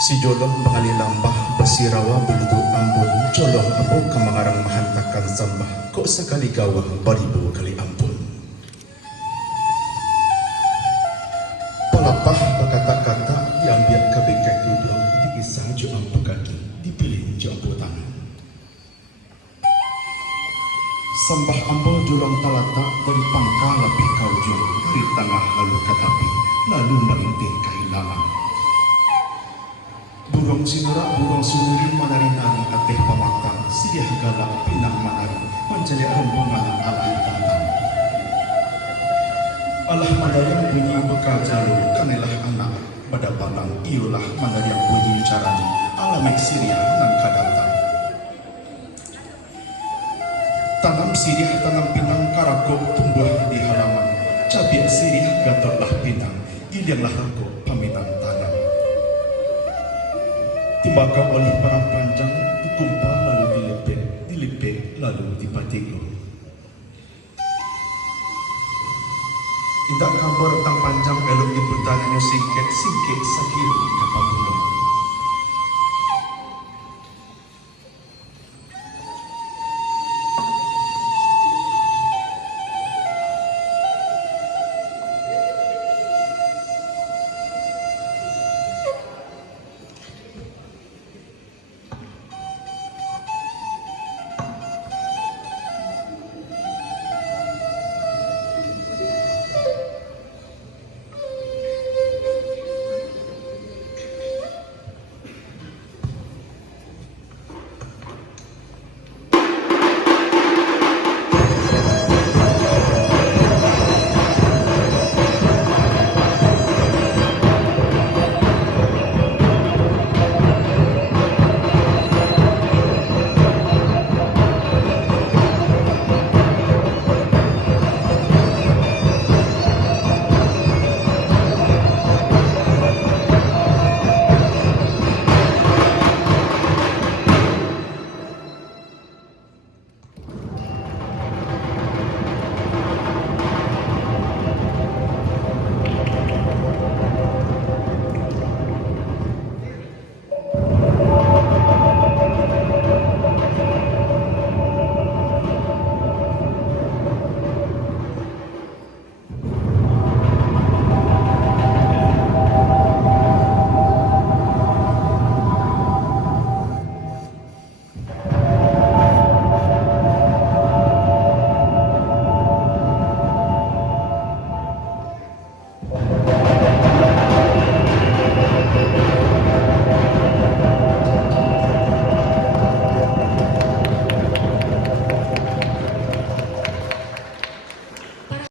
Si Jolong pangalilambah basirawa buludu ambon Jolong apo kamangarang mahantakan sambah kok sekali gawah baribu kali ampun. Palapah berkata-kata diambil kebekai tudong diisah jo ampu kaki dipilih jo ampu tangan. Sambah ambo Jolong talata dari pangkal lebih kaujo dari tengah lalu katapi lalu merintih kehilangan. Burung sinurak, burung sinuri menari-nari ateh pamakang, siah galang pinang manari, mencari rombongan alai tantang. Alah mandayang bunyi bekal jalur, kanelah anak, pada batang iulah mandayang bunyi caranya, alamek siriah nan kadatang. Tanam siriah, tanam pinang karakok tumbuh di halaman, cabiak siriah gatorlah pinang, ilianglah rakok paminang tanam. Tembakau oleh parang panjang dikumpal lalu dilepek lalu dipatiku. Indah kabar tang panjang elok di pertanyaan singket